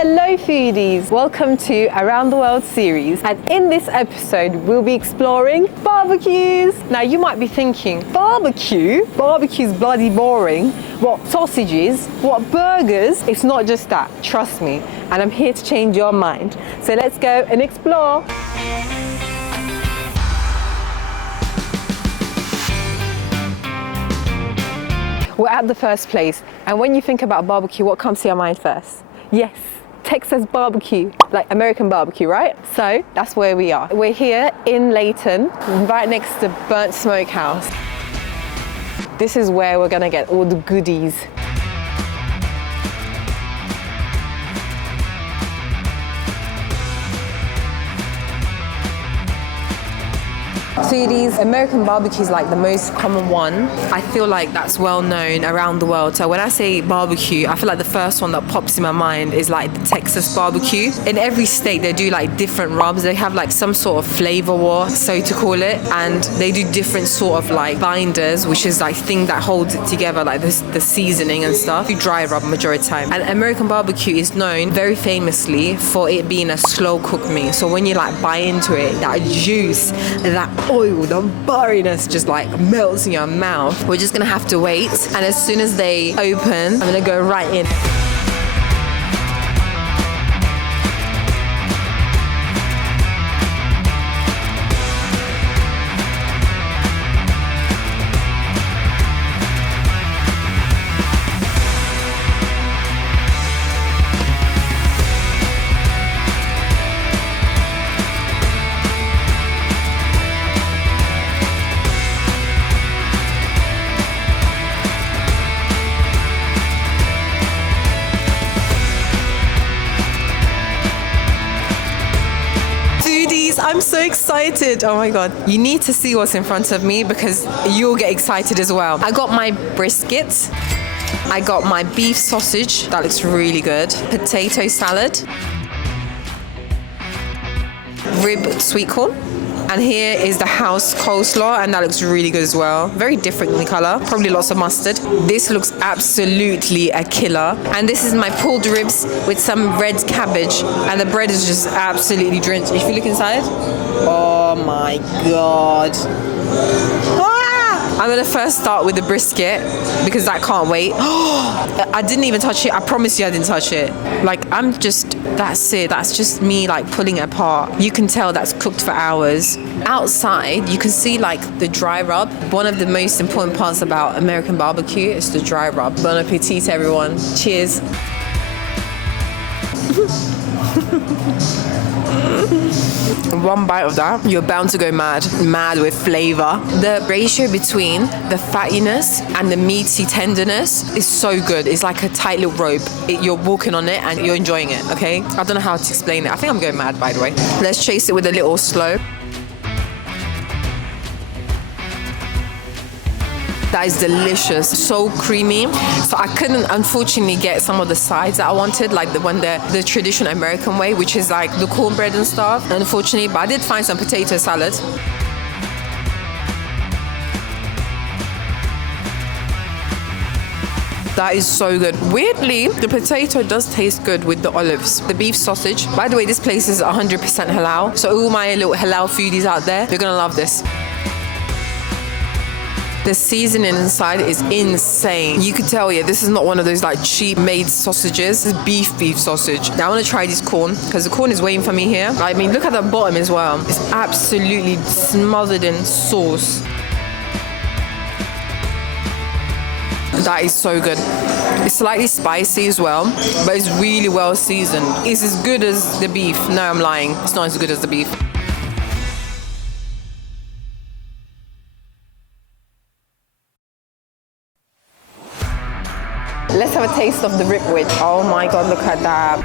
Hello foodies, welcome to Around the World series, and in this episode we'll be exploring barbecues. Now you might be thinking, barbecue? Barbecue's bloody boring. What sausages? What burgers? It's not just that, trust me, and I'm here to change your mind. So let's go and explore. We're at the first place, and when you think about barbecue, what comes to your mind first? Yes, Texas barbecue, like American barbecue, right? So that's where we are. We're here in Layton, right next to Burnt Smokehouse. This is where we're gonna get all the goodies. Foodies, American barbecue is like the most common one. I feel like that's well known around the world. So when I say barbecue, I feel like the first one that pops in my mind is like the Texas barbecue. In every state, they do like different rubs. They have like some sort of flavor war, so to call it, and they do different sort of like binders, which is like thing that holds it together, like the seasoning and stuff. You dry rub majority of the time. And American barbecue is known very famously for it being a slow cooked meat. So when you like bite into it, that juice, that oil, the butteriness just like melts in your mouth. We're just gonna have to wait, and as soon as they open, I'm gonna go right in. I'm so excited. Oh my God. You need to see what's in front of me because you'll get excited as well. I got my brisket. I got my beef sausage. That looks really good. Potato salad. Rib sweet corn. And here is the house coleslaw, and that looks really good as well. Very different in color, probably lots of mustard. This looks absolutely a killer. And this is my pulled ribs with some red cabbage, and the bread is just absolutely drenched. If you look inside, oh my God. I'm gonna first start with the brisket because I can't wait. I didn't even touch it. I promise you I didn't touch it. Like that's it. That's just me like pulling it apart. You can tell that's cooked for hours. Outside, you can see like the dry rub. One of the most important parts about American barbecue is the dry rub. Bon appetit, everyone. Cheers. One bite of that, you're bound to go mad with flavor. The ratio between the fattiness and the meaty tenderness is so good. It's like a tight little rope. You're walking on it and you're enjoying it, okay? I don't know how to explain it. I think I'm going mad, by the way. Let's chase it with a little slow. That is delicious, so creamy. So I couldn't unfortunately get some of the sides that I wanted, like the traditional American way, which is like the cornbread and stuff, unfortunately, but I did find some potato salad. That is so good. Weirdly, the potato does taste good with the olives. The beef sausage. By the way, this place is 100% halal, so all my little halal foodies out there, you're gonna love this. The seasoning inside is insane. You could tell, yeah, this is not one of those like cheap made sausages. This is beef sausage. Now I want to try this corn because the corn is waiting for me here. I mean, look at the bottom as well. It's absolutely smothered in sauce. That is so good. It's slightly spicy as well, but it's really well seasoned. It's as good as the beef. No, I'm lying. It's not as good as the beef. Let's have a taste of the ribwich. Oh my God, look at that.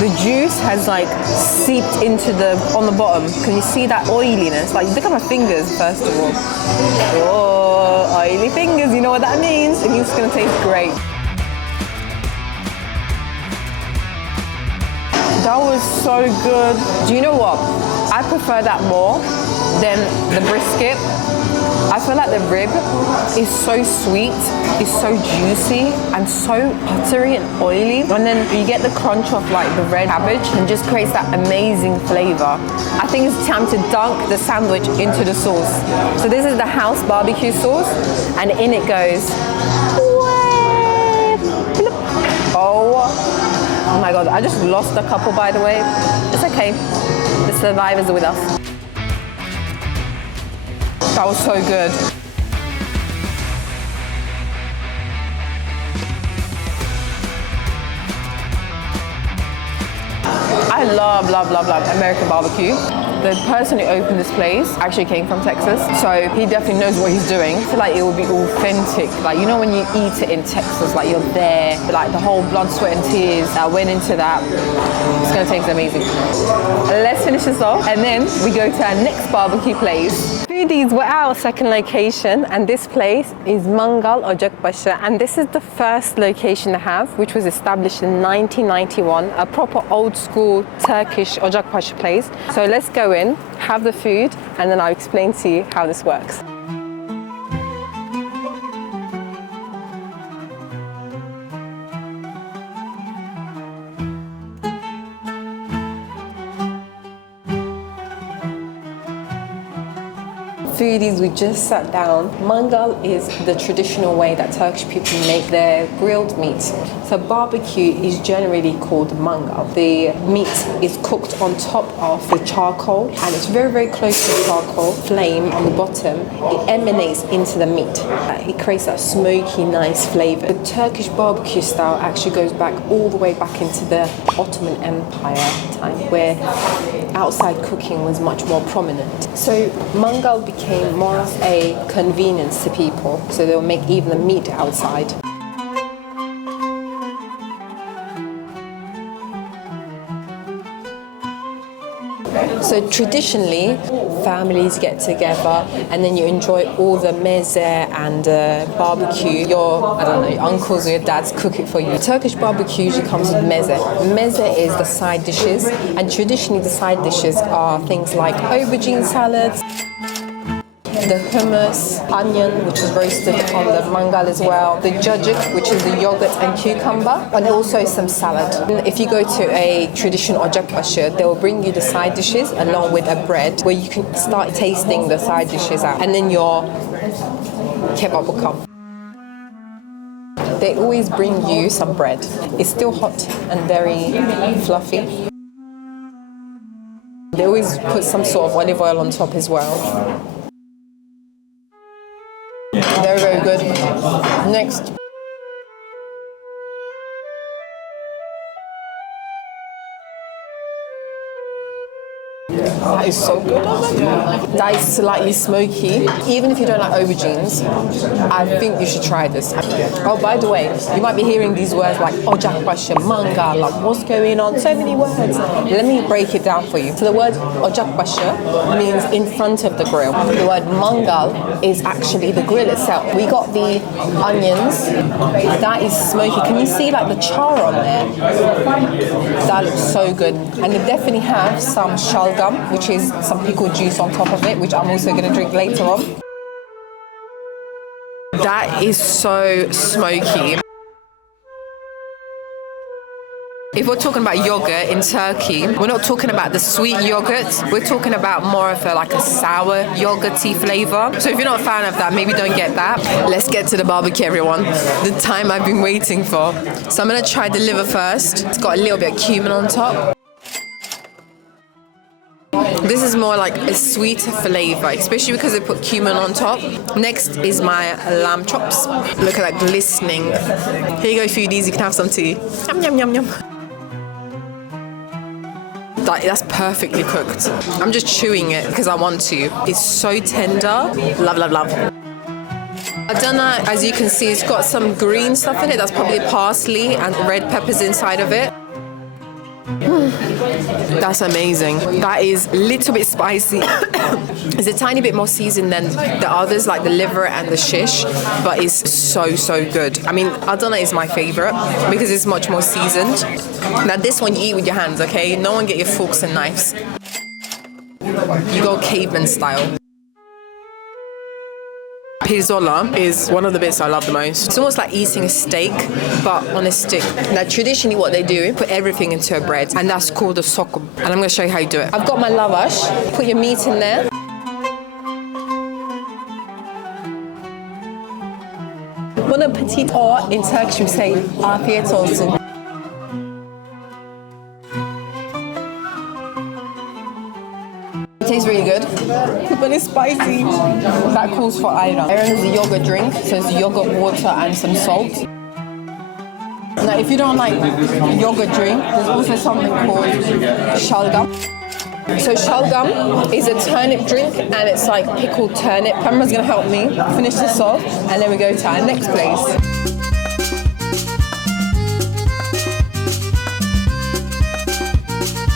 The juice has like seeped into on the bottom. Can you see that oiliness? Like, look at my fingers, first of all. Oh, oily fingers, you know what that means? It means it's gonna taste great. That was so good. Do you know what? I prefer that more than the brisket. I feel like the rib is so sweet, it's so juicy and so buttery and oily. And then you get the crunch of like the red cabbage and just creates that amazing flavor. I think it's time to dunk the sandwich into the sauce. So this is the house barbecue sauce and in it goes. Oh my God, I just lost a couple by the way. It's okay, the survivors are with us. That was so good. I love American barbecue. The person who opened this place actually came from Texas, so he definitely knows what he's doing. I feel like it will be authentic. Like, you know when you eat it in Texas, like you're there, like the whole blood, sweat and tears that went into that. It's gonna taste amazing. Let's finish this off and then we go to our next barbecue place. Foodies, we're at our second location and this place is Mangal Ocakbaşı, and this is the first location to have, which was established in 1991, a proper old school Turkish Ocakbaşı place. So let's go in, have the food, and then I'll explain to you how this works. Foodies, we just sat down. Mangal is the traditional way that Turkish people make their grilled meat. So barbecue is generally called mangal. The meat is cooked on top of the charcoal and it's very, very close to the charcoal flame on the bottom. It emanates into the meat. It creates that smoky, nice flavor. The Turkish barbecue style actually goes back all the way back into the Ottoman Empire time, where outside cooking was much more prominent. So mangal became more of a convenience to people, so they'll make even the meat outside. So traditionally, families get together and then you enjoy all the meze and barbecue. I don't know, your uncles or your dads cook it for you. Turkish barbecue usually comes with meze. Meze is the side dishes, and traditionally the side dishes are things like aubergine salads, the hummus, onion, which is roasted on the mangal as well, the cacık, which is the yogurt and cucumber, and also some salad. If you go to a traditional ocakbaşı, they will bring you the side dishes along with a bread where you can start tasting the side dishes out, and then your kebab will come. They always bring you some bread. It's still hot and very fluffy. They always put some sort of olive oil on top as well. Very, very good. Next. That is so good. That is slightly smoky. Even if you don't like aubergines, I think you should try this. Oh, by the way, you might be hearing these words like ocakbaşı, mangal, like what's going on? So many words. Let me break it down for you. So the word ocakbaşı means in front of the grill. The word mangal is actually the grill itself. We got the onions. That is smoky. Can you see like the char on there? That looks so good. And they definitely have some shalgam, which is some pickled juice on top of it, which I'm also going to drink later on. That is so smoky. If we're talking about yogurt in Turkey, we're not talking about the sweet yogurt. We're talking about more of a sour yogurty flavor. So if you're not a fan of that, maybe don't get that. Let's get to the barbecue, everyone. The time I've been waiting for. So I'm gonna try the liver first. It's got a little bit of cumin on top. This is more like a sweeter flavor, especially because they put cumin on top. Next is my lamb chops. Look at that glistening. Here you go, foodies, you can have some tea. Yum, yum, yum, yum. That's perfectly cooked. I'm just chewing it because I want to. It's so tender. Love, love, love. Adana, as you can see, it's got some green stuff in it. That's probably parsley and red peppers inside of it. That's amazing. That is a little bit spicy. It's a tiny bit more seasoned than the others, like the liver and the shish, but it's so, so good. I mean, Adana is my favorite because it's much more seasoned. Now this one you eat with your hands, okay? No one get your forks and knives. You go caveman style. Pirzola is one of the bits I love the most. It's almost like eating a steak, but on a stick. Now, traditionally what they do, put everything into a bread, and that's called a sokum. And I'm gonna show you how you do it. I've got my lavash. Put your meat in there. Bon appetit, or in Turkish we say afiyet olsun. It tastes really good, but it's spicy. That calls for ayran. Ayran is a yogurt drink, so it's yogurt, water, and some salt. Now, if you don't like yogurt drink, there's also something called shalgam. So shalgam is a turnip drink, and it's like pickled turnip. Camera's gonna help me finish this off, and then we go to our next place.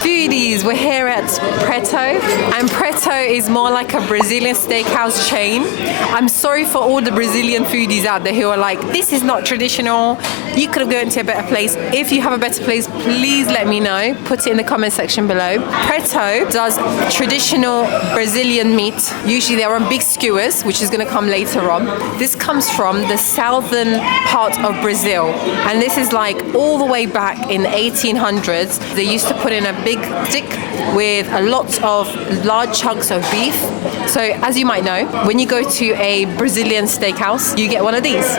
Foodies, we're here at Preto, and Preto is more like a Brazilian steakhouse chain. I'm sorry for all the Brazilian foodies out there who are like, this is not traditional, you could have gone to a better place. If you have a better place, please let me know. Put it in the comment section below. Preto does traditional Brazilian meat. Usually they're on big skewers, which is going to come later on. This comes from the southern part of Brazil, and this is like all the way back in the 1800s. They used to put in a big stick with a lot of large chunks of beef. So as you might know, when you go to a Brazilian steakhouse, you get one of these.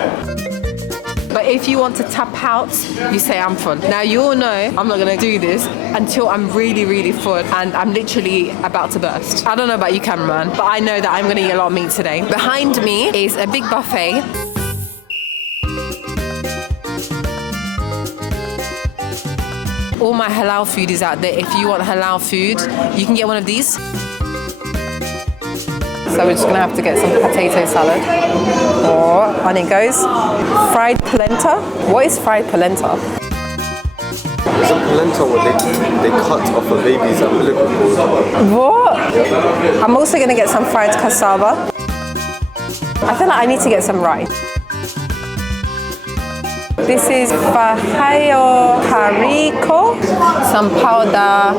But if you want to tap out, you say I'm full. Now you all know I'm not gonna do this until I'm really, really full and I'm literally about to burst. I don't know about you, cameraman, but I know that I'm gonna eat a lot of meat today. Behind me is a big buffet. All my halal food is out there. If you want halal food, you can get one of these. So we're just gonna have to get some potato salad. Oh, on it goes. Fried polenta. What is fried polenta? It's a polenta what they cut off a baby's umbilical cord. What? Yeah. I'm also gonna get some fried cassava. I feel like I need to get some rice. This is fajayo haricot, some powder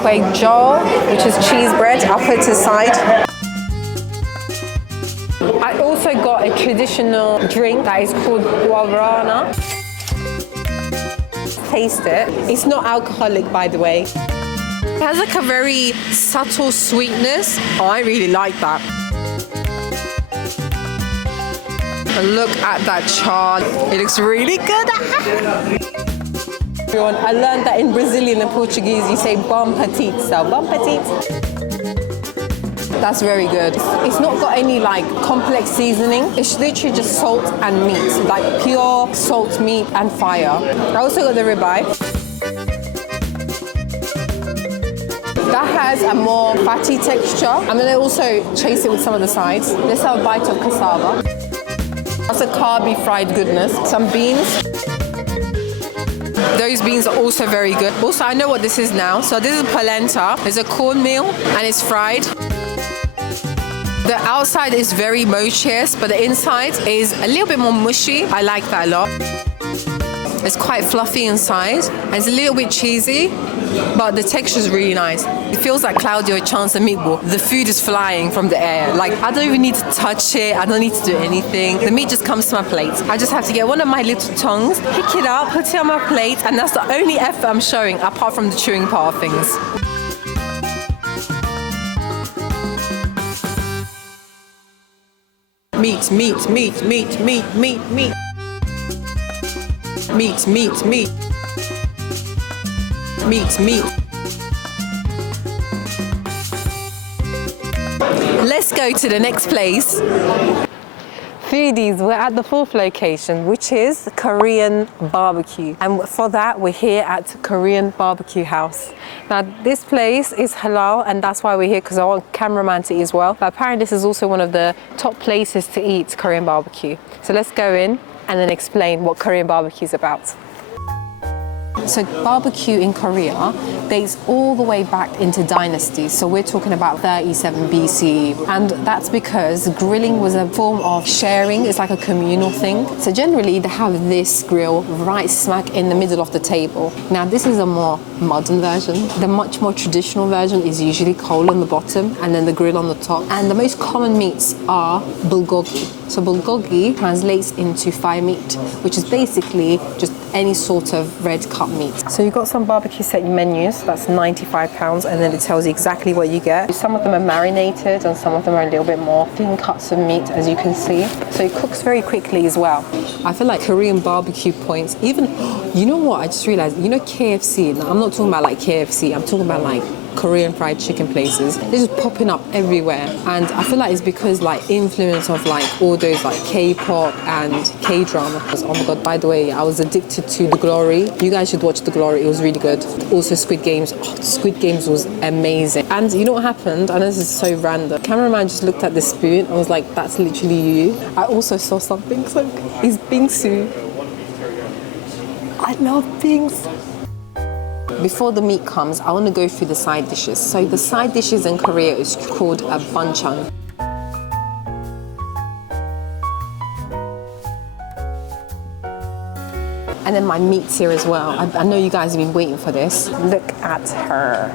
queijo, which is cheese bread. I'll put it to the side. I also got a traditional drink that is called guarana. Taste it. It's not alcoholic, by the way. It has like a very subtle sweetness. Oh, I really like that. And look at that char. It looks really good. Everyone, I learned that in Brazilian and Portuguese you say bon appetit. So bon appetit. That's very good. It's not got any like complex seasoning. It's literally just salt and meat, like pure salt, meat and fire. I also got the ribeye. That has a more fatty texture. I'm gonna also chase it with some of the sides. Let's have a bite of cassava. That's a carby fried goodness. Some beans. Those beans are also very good. Also, I know what this is now. So this is polenta. It's a cornmeal and it's fried. The outside is very moist, but the inside is a little bit more mushy. I like that a lot. It's quite fluffy inside, and it's a little bit cheesy, but the texture is really nice. It feels like Claudio Chance and meatball. The food is flying from the air. Like, I don't even need to touch it. I don't need to do anything. The meat just comes to my plate. I just have to get one of my little tongs, pick it up, put it on my plate, and that's the only effort I'm showing, apart from the chewing part of things. Meat, meat, meat, meat, meat, meat, meat. Meat, meat, meat. Meat, meat. Let's go to the next place. Foodies, we're at the fourth location, which is Korean barbecue. And for that, we're here at Korean Barbecue House. Now, this place is halal, and that's why we're here, because I want cameraman to eat as well. But apparently, this is also one of the top places to eat Korean barbecue. So let's go in and then explain what Korean barbecue is about. So barbecue in Korea dates all the way back into dynasties. So we're talking about 37 BC. And that's because grilling was a form of sharing. It's like a communal thing. So generally they have this grill right smack in the middle of the table. Now this is a more modern version. The much more traditional version is usually coal on the bottom and then the grill on the top. And the most common meats are bulgogi. So bulgogi translates into fire meat, which is basically just any sort of red cut meat. So you've got some barbecue set menus, that's £95, and then it tells you exactly what you get. Some of them are marinated and some of them are a little bit more thin cuts of meat, as you can see. So it cooks very quickly as well. I feel like Korean barbecue points, even, you know what, I just realized, you know KFC, now, I'm not talking about like KFC, I'm talking about like Korean fried chicken places. They're just popping up everywhere, and I feel like it's because like influence of like all those like K-pop and K-drama. Oh my god, by the way, I was addicted to The Glory. You guys should watch The Glory, it was really good. Also Squid Games. Oh, Squid Games was amazing. And you know what happened? I know this is so random. Cameraman just looked at the spoon and was like, that's literally you. I also saw something, so it's bingsu. I love bingsu. Before the meat comes, I want to go through the side dishes. So the side dishes in Korea is called a banchan. And then my meat's here as well. I know you guys have been waiting for this. Look at her.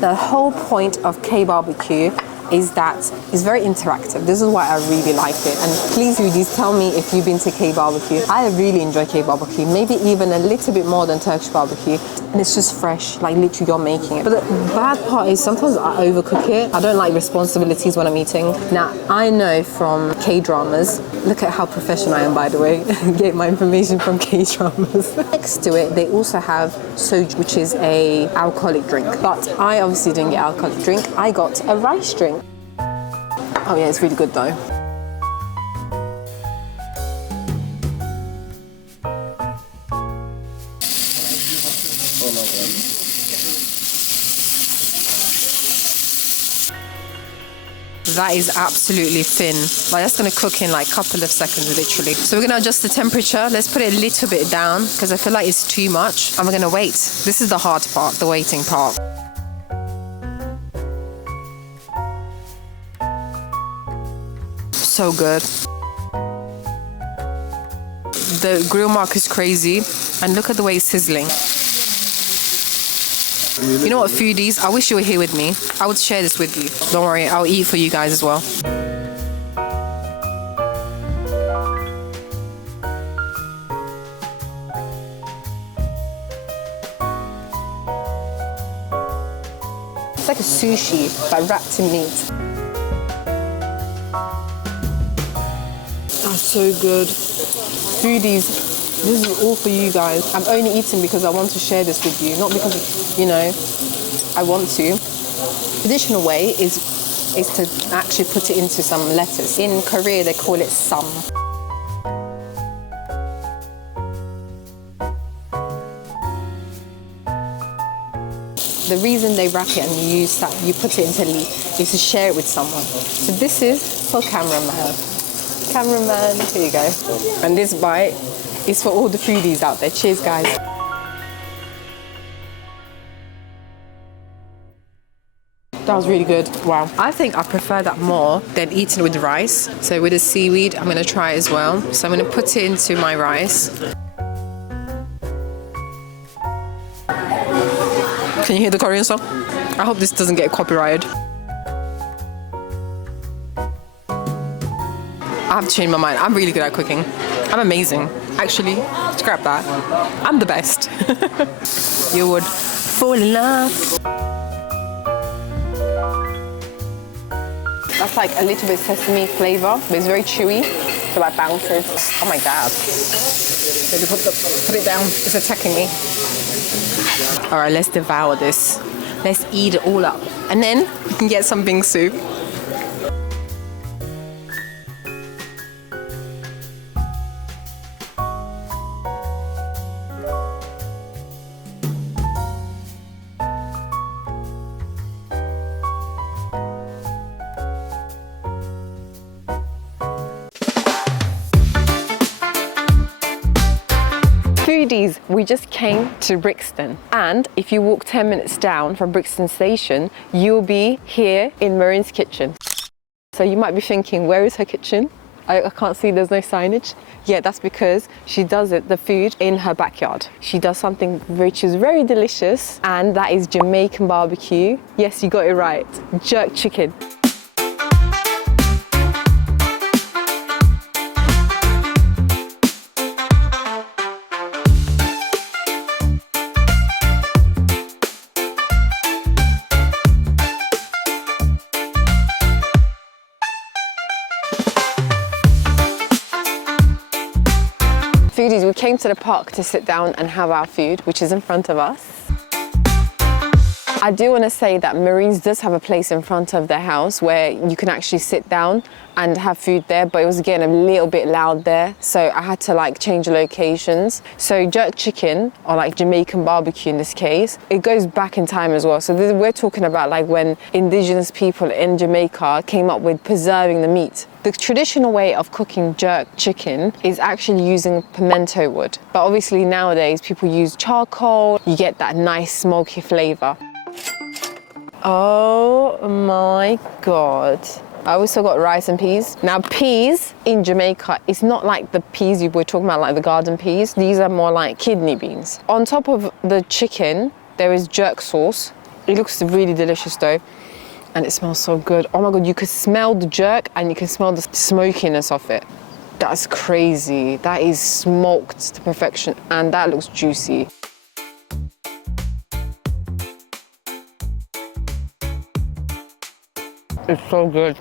The whole point of K-barbecue is that it's very interactive. This is why I really like it. And please, Rudies, tell me if you've been to K-barbecue. I really enjoy K-barbecue, maybe even a little bit more than Turkish barbecue. And it's just fresh, like literally you're making it. But the bad part is sometimes I overcook it. I don't like responsibilities when I'm eating. Now, I know from K-dramas, look at how professional I am, by the way. Get my information from K-dramas. Next to it, they also have soju, which is a alcoholic drink. But I obviously didn't get alcoholic drink. I got a rice drink. Oh yeah, it's really good though. That is absolutely thin. Like that's gonna cook in like a couple of seconds, literally. So we're gonna adjust the temperature. Let's put it a little bit down because I feel like it's too much. And we're gonna wait. This is the hard part, the waiting part. So good. The grill mark is crazy, and look at the way it's sizzling. You know what, foodies? I wish you were here with me. I would share this with you. Don't worry, I'll eat for you guys as well. It's like a sushi, but wrapped in meat. That's so good. Foodies, this is all for you guys. I'm only eating because I want to share this with you, not because, you know, I want to. Traditional way is to actually put it into some lettuce. In Korea, they call it sam. The reason they wrap it and you put it into leaf is to share it with someone. So this is for cameraman. Cameraman, here you go. And this bite is for all the foodies out there. Cheers, guys. That was really good. Wow. I think I prefer that more than eating with rice. So with the seaweed, I'm gonna try as well. So I'm gonna put it into my rice. Can you hear the Korean song? I hope this doesn't get copyrighted. I have to change my mind. I'm really good at cooking. I'm amazing. Actually, scrap that. I'm the best. You would fall in love. That's like a little bit sesame flavor, but it's very chewy. So like bounces. Oh my god. Maybe put it down. It's attacking me. All right, let's devour this. Let's eat it all up. And then you can get some bingsu. We just came to Brixton, and if you walk 10 minutes down from Brixton Station, you'll be here in Marine's kitchen. So you might be thinking, where is her kitchen? I can't see, there's no signage. Yeah, that's because she does the food in her backyard. She does something which is very delicious, and that is Jamaican barbecue. Yes, you got it right, jerk chicken. Foodies, we came to the park to sit down and have our food, which is in front of us. I do want to say that Marine's does have a place in front of their house where you can actually sit down and have food there, but it was getting a little bit loud there, so I had to like change locations. So jerk chicken, or like Jamaican barbecue in this case, it goes back in time as well. So we're talking about like when indigenous people in Jamaica came up with preserving the meat. The traditional way of cooking jerk chicken is actually using pimento wood, but obviously nowadays people use charcoal. You get that nice smoky flavor. Oh my God. I also got rice and peas. Now peas in Jamaica, it's not like the peas you were talking about, like the garden peas. These are more like kidney beans. On top of the chicken, there is jerk sauce. It looks really delicious though. And it smells so good. Oh my God, you could smell the jerk and you can smell the smokiness of it. That's crazy. That is smoked to perfection, and that looks juicy. It's so good.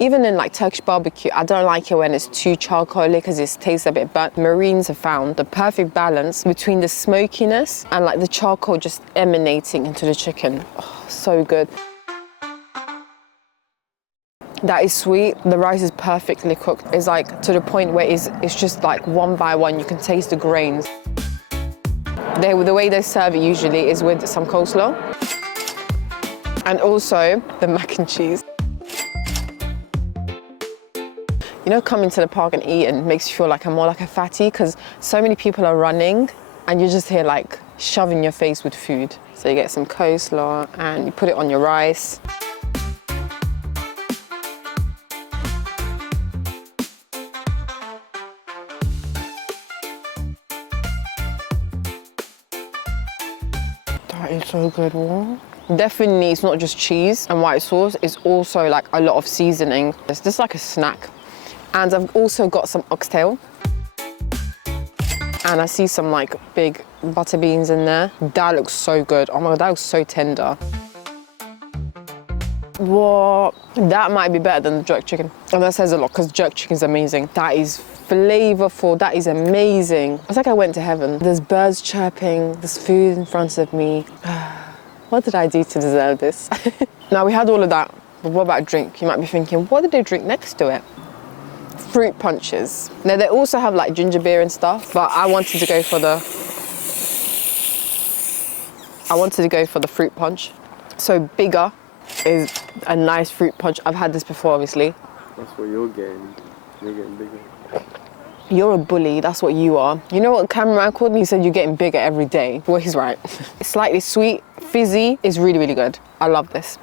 Even in like Turkish barbecue, I don't like it when it's too charcoaly because it tastes a bit burnt. Marines have found the perfect balance between the smokiness and like the charcoal just emanating into the chicken. Oh, so good. That is sweet. The rice is perfectly cooked. It's like to the point where it's just like one by one, you can taste the grains. The way they serve it usually is with some coleslaw and also the mac and cheese. You know, coming to the park and eating makes you feel like I'm more like a fatty because so many people are running and you're just here like shoving your face with food. So you get some coleslaw and you put it on your rice. That is so good. What? Definitely, it's not just cheese and white sauce, it's also like a lot of seasoning. It's just like a snack. And I've also got some oxtail. And I see some like big butter beans in there. That looks so good. Oh my God, that looks so tender. What? That might be better than the jerk chicken. And that says a lot because jerk chicken is amazing. That is flavorful, that is amazing. It's like I went to heaven. There's birds chirping, there's food in front of me. What did I do to deserve this? Now we had all of that, but what about drink? You might be thinking, what did they drink next to it? Fruit punches. Now they also have like ginger beer and stuff, but I wanted to go for the fruit punch. So bigger is a nice fruit punch. I've had this before, obviously. That's what you're getting. You're getting bigger. You're a bully, that's what you are. You know what the cameraman called me? He said you're getting bigger every day. Well, he's right. It's slightly sweet, fizzy. It's really, really good. I love this.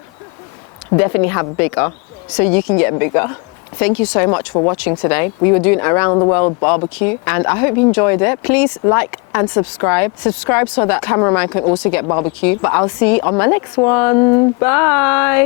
Definitely have bigger, so you can get bigger. Thank you so much for watching today. We were doing Around the World BBQ, and I hope you enjoyed it. Please like and subscribe. Subscribe so that cameraman can also get barbecue. But I'll see you on my next one. Bye.